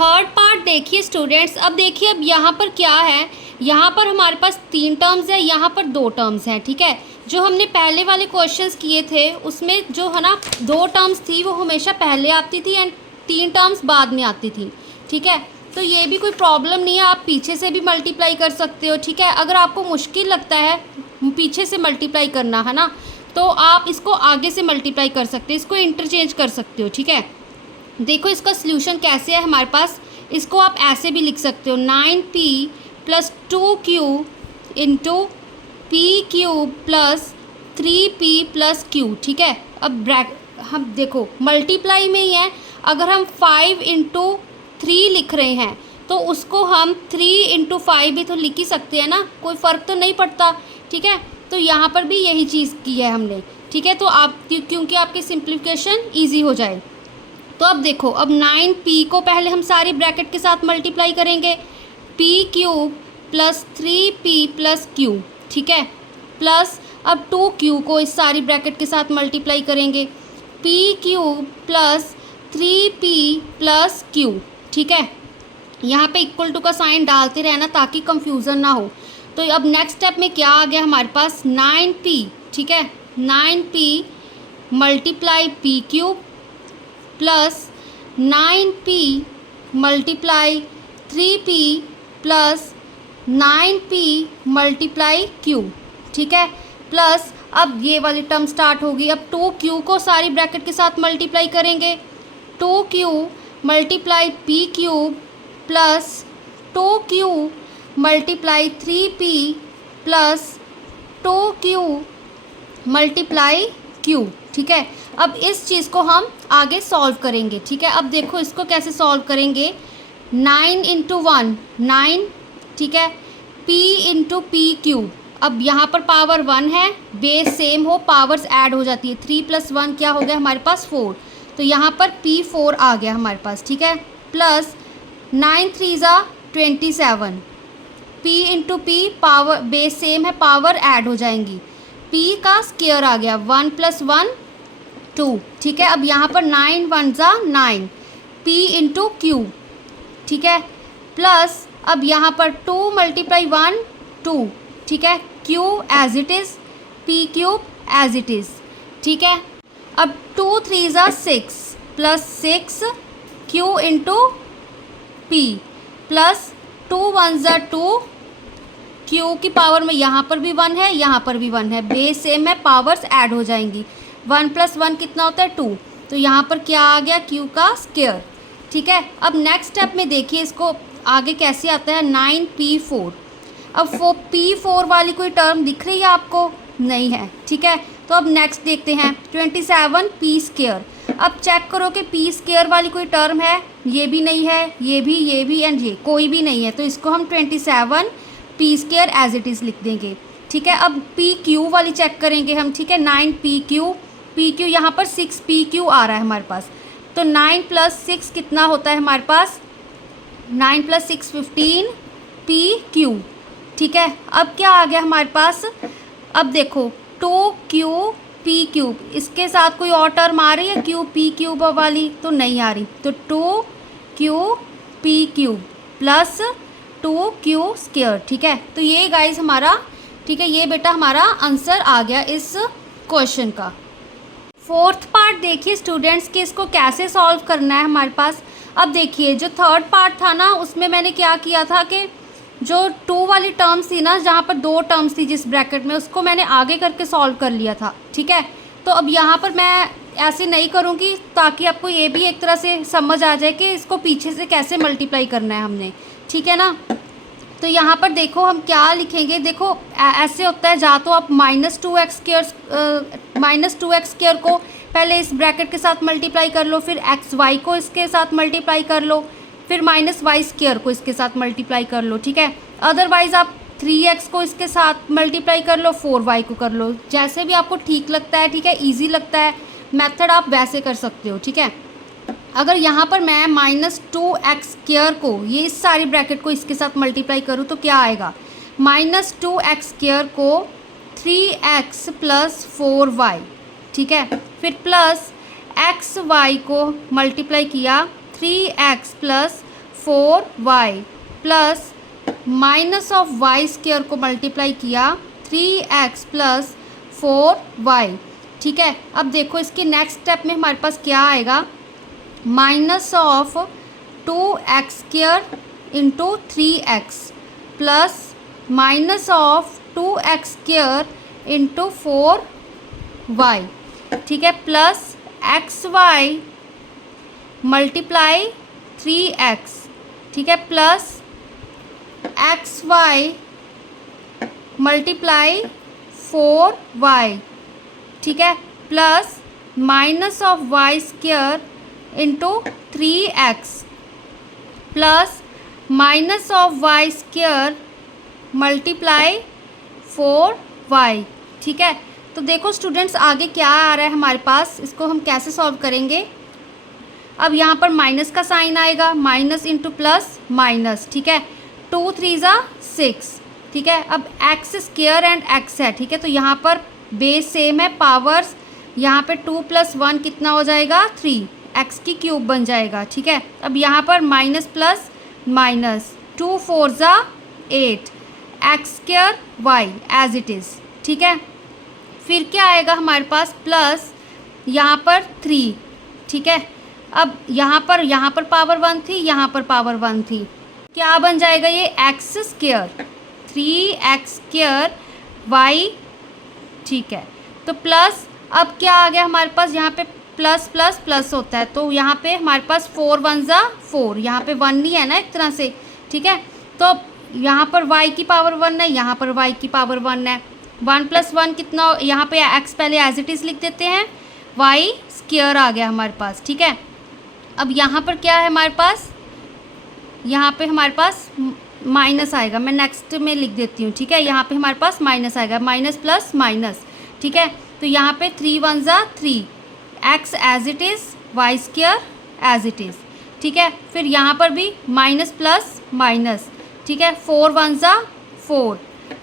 Third part देखिए students. अब देखिए अब यहाँ पर क्या है, यहाँ पर हमारे पास 3 टर्म्स है, यहाँ पर 2 टर्म्स हैं। ठीक है, जो हमने पहले वाले क्वेश्चंस किए थे उसमें जो है ना 2 टर्म्स थी वो हमेशा पहले आती थी एंड 3 टर्म्स बाद में आती थी। ठीक है, तो ये भी कोई प्रॉब्लम नहीं है, आप पीछे से भी मल्टीप्लाई कर सकते हो। ठीक है, अगर आपको मुश्किल लगता है पीछे से मल्टीप्लाई करना है ना, तो आप इसको आगे से मल्टीप्लाई कर सकते हो, इसको इंटरचेंज कर सकते हो। ठीक है, देखो इसका सोल्यूशन कैसे है हमारे पास, इसको आप ऐसे भी लिख सकते हो 9p plus 2q into P cube plus 3p plus q। ठीक है, अब हम देखो मल्टीप्लाई में ही है, अगर हम 5 इंटू 3 लिख रहे हैं तो उसको हम 3 इंटू 5 भी तो लिख ही सकते हैं ना, कोई फ़र्क तो नहीं पड़ता। ठीक है, तो यहाँ पर भी यही चीज़ की है हमने। ठीक है, तो आप क्योंकि आपकी सिंप्लीफिकेशन ईजी हो जाए, तो अब देखो अब 9p को पहले हम सारी ब्रैकेट के साथ मल्टीप्लाई करेंगे, p cube plus 3p plus q। ठीक है, प्लस अब 2q को इस सारी ब्रैकेट के साथ मल्टीप्लाई करेंगे, p cube plus 3p plus q। ठीक है, यहाँ पे इक्वल टू का साइन डालते रहना ताकि कंफ्यूजन ना हो। तो अब नेक्स्ट स्टेप में क्या आ गया हमारे पास 9p। ठीक है, 9p multiply p cube plus 9p multiply 3p plus 9p multiply q। ठीक है, प्लस अब ये वाली टर्म स्टार्ट होगी, अब 2q को सारी ब्रैकेट के साथ मल्टीप्लाई करेंगे, 2q multiply p cube plus 2q multiply 3p plus 2q multiply q। ठीक है, अब इस चीज़ को हम आगे सॉल्व करेंगे। ठीक है, अब देखो इसको कैसे सॉल्व करेंगे, 9 इंटू 1 9। ठीक है, p इंटू पी क्यूब, अब यहाँ पर पावर 1 है, बेस सेम हो पावर्स ऐड हो जाती है, 3 प्लस 1 क्या हो गया हमारे पास 4, तो यहाँ पर p4 आ गया हमारे पास। ठीक है, प्लस 9 3 ज़ा 27, p into P power base same है पावर ऐड हो जाएंगी, p का स्क्वायर आ गया 1 प्लस 1 2। ठीक है, अब यहाँ पर 9 1 ज़ा 9, p इंटू क्यू। ठीक है, प्लस अब यहाँ पर 2 मल्टीप्लाई 1 2। ठीक है, q as it is, p cube as it is. ठीक है, अब 2 3 ज़ा 6 plus 6 q into p plus 2 1 ज़ा 2, q की पावर में यहाँ पर भी 1 है यहाँ पर भी 1 है, बेस सेम है पावर्स ऐड हो जाएंगी, 1 प्लस 1 कितना होता है 2, तो यहाँ पर क्या आ गया q का स्क्वायर। ठीक है, अब नेक्स्ट स्टेप में देखिए इसको आगे कैसे आता है 9p4। अब p4 वाली कोई टर्म दिख रही है आपको, नहीं है। ठीक है, तो अब नेक्स्ट देखते हैं 27p स्क्वायर। अब चेक करो कि p स्क्वायर वाली कोई टर्म है, ये भी नहीं है, ये भी एंड ये कोई भी नहीं है, तो इसको हम 27p square as it is लिख देंगे। ठीक है, अब पी क्यू वाली चेक करेंगे हम। ठीक है, 9p क्यू यहाँ पर 6p आ रहा है हमारे पास, तो 9 प्लस 6 कितना होता है हमारे पास, 9 प्लस 6 15p। ठीक है, अब क्या आ गया हमारे पास, अब देखो 2qp क्यूब, इसके साथ कोई और टर्म आ रही है qp क्यूब वाली, तो नहीं आ रही, तो 2qp cube plus 2q square. ठीक है, तो ये गाइस हमारा, ठीक है, ये बेटा हमारा आंसर आ गया इस क्वेश्चन का। फोर्थ पार्ट देखिए स्टूडेंट्स कि इसको कैसे सॉल्व करना है हमारे पास। अब देखिए जो थर्ड पार्ट था ना उसमें मैंने क्या किया था कि जो 2 वाली टर्म्स थी ना, जहाँ पर 2 टर्म्स थी जिस ब्रैकेट में, उसको मैंने आगे करके सॉल्व कर लिया था। ठीक है, तो अब यहाँ पर मैं ऐसे नहीं करूँगी ताकि आपको ये भी एक तरह से समझ आ जाए कि इसको पीछे से कैसे मल्टीप्लाई करना है हमने। ठीक है ना, तो यहाँ पर देखो हम क्या लिखेंगे, देखो ऐसे होता है, जा तो आप -2x स्क्वायर को पहले इस ब्रैकेट के साथ मल्टीप्लाई कर लो, फिर xy को इसके साथ मल्टीप्लाई कर लो, फिर -y स्क्वायर को इसके साथ मल्टीप्लाई कर लो। ठीक है, अदरवाइज़ आप 3x को इसके साथ मल्टीप्लाई कर लो, 4y को कर लो, जैसे भी आपको ठीक लगता है। ठीक है, ईजी लगता है मेथड, आप वैसे कर सकते हो। ठीक है, अगर यहाँ पर मैं -2x स्क्वायर को, ये इस सारी ब्रैकेट को इसके साथ मल्टीप्लाई करूँ तो क्या आएगा, -2x स्क्वायर को 3x प्लस 4y। ठीक है, फिर प्लस xy को मल्टीप्लाई किया 3x plus 4y plus minus of y square को मल्टीप्लाई किया 3x प्लस 4y। ठीक है, अब देखो इसके नेक्स्ट स्टेप में हमारे पास क्या आएगा, minus of 2x square into 3x plus minus of 2x square into 4y। ठीक है, प्लस xy मल्टीप्लाई 3x। ठीक है, प्लस xy मल्टीप्लाई 4y। ठीक है, plus minus of y square into 3x plus minus of y square multiply 4y। ठीक है, तो देखो स्टूडेंट्स आगे क्या आ रहा है हमारे पास, इसको हम कैसे सॉल्व करेंगे। अब यहाँ पर माइनस का साइन आएगा, माइनस इंटू प्लस माइनस। ठीक है, 2 3 ज़ा 6। ठीक है, अब एक्स स्क्वायर एंड एक्स है। ठीक है, तो यहाँ पर बेस सेम है, पावर्स यहाँ पे 2 + 1 कितना हो जाएगा 3, एक्स की क्यूब बन जाएगा। ठीक है, अब यहाँ पर माइनस प्लस माइनस 2 4 ज़ा 8, x square y as it is. ठीक है, फिर क्या आएगा हमारे पास, प्लस यहाँ पर 3। ठीक है, अब यहाँ पर पावर 1 थी, यहाँ पर पावर 1 थी, क्या बन जाएगा ये x square 3x square Y. ठीक है, तो प्लस अब क्या आ गया हमारे पास, यहाँ पे प्लस प्लस प्लस होता है, तो यहाँ पे हमारे पास 4 1 ज़ा 4, यहाँ पे 1 नहीं है ना एक तरह से। ठीक है, तो यहाँ पर y की पावर 1 है, यहाँ पर y की पावर 1 है, 1 + 1 कितना, यहाँ पे x पहले एज इट इज़ लिख देते हैं, y स्क्वायर आ गया हमारे पास। ठीक है, अब यहाँ पर क्या है हमारे पास, यहाँ पे हमारे पास माइनस आएगा, मैं नेक्स्ट में लिख देती हूँ। ठीक है, यहाँ पे हमारे पास माइनस आएगा, माइनस प्लस माइनस। ठीक है, तो यहाँ पे 3 1 ज़ा 3, x as it is, y square as it is. ठीक है, फिर यहाँ पर भी माइनस प्लस माइनस। ठीक है, 4 1 ज़ा 4,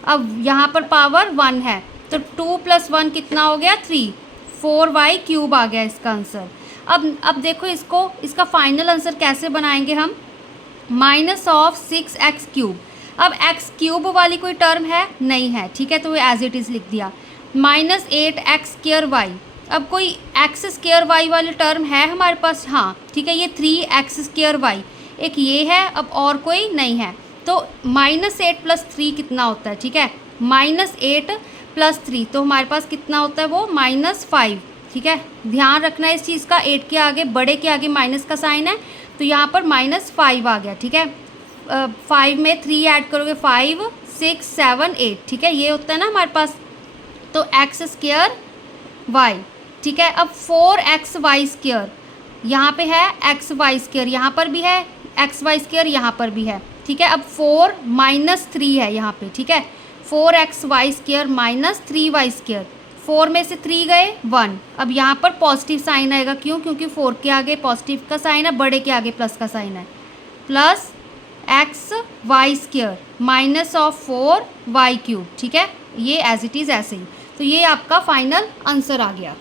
अब यहाँ पर पावर 1 है, तो 2 + 1 कितना हो गया 3, 4y क्यूब आ गया इसका आंसर। अब देखो इसको, इसका फाइनल आंसर कैसे बनाएंगे हम, माइनस ऑफ 6x क्यूब। अब x क्यूब वाली कोई टर्म है नहीं है। ठीक है, तो एज इट इज़ लिख दिया, माइनस 8x स्क्वायर वाई। अब कोई x स्क्वायर वाई वाली टर्म है हमारे पास, हाँ। ठीक है, ये 3x स्क्वायर वाई एक ये है, अब और कोई नहीं है, तो -8 + 3 कितना होता है। ठीक है, -8 + 3 तो हमारे पास कितना होता है वो -5। ठीक है, ध्यान रखना है इस चीज़ का, 8 के आगे, बड़े के आगे माइनस का साइन है, तो यहाँ पर -5 आ गया। ठीक है, 5 में 3 ऐड करोगे 5 6 7 8। ठीक है, ये होता है ना हमारे पास, तो x स्क्वायर y। ठीक है, अब 4xy स्क्वायर यहाँ पे है, xy स्क्वायर यहाँ पर भी है, xy स्क्वायर यहाँ पर भी है। ठीक है, अब 4 - 3 है यहाँ पे। ठीक है, 4xy स्क्वायर - 3y स्क्वायर, 4 में से 3 गए 1। अब यहाँ पर पॉजिटिव साइन आएगा, क्यों, क्योंकि 4 के आगे पॉजिटिव का साइन है, बड़े के आगे प्लस का साइन है, plus xy square minus of 4y cube. ठीक है, ये एज इट इज़ ऐसे ही, तो ये आपका फाइनल आंसर आ गया।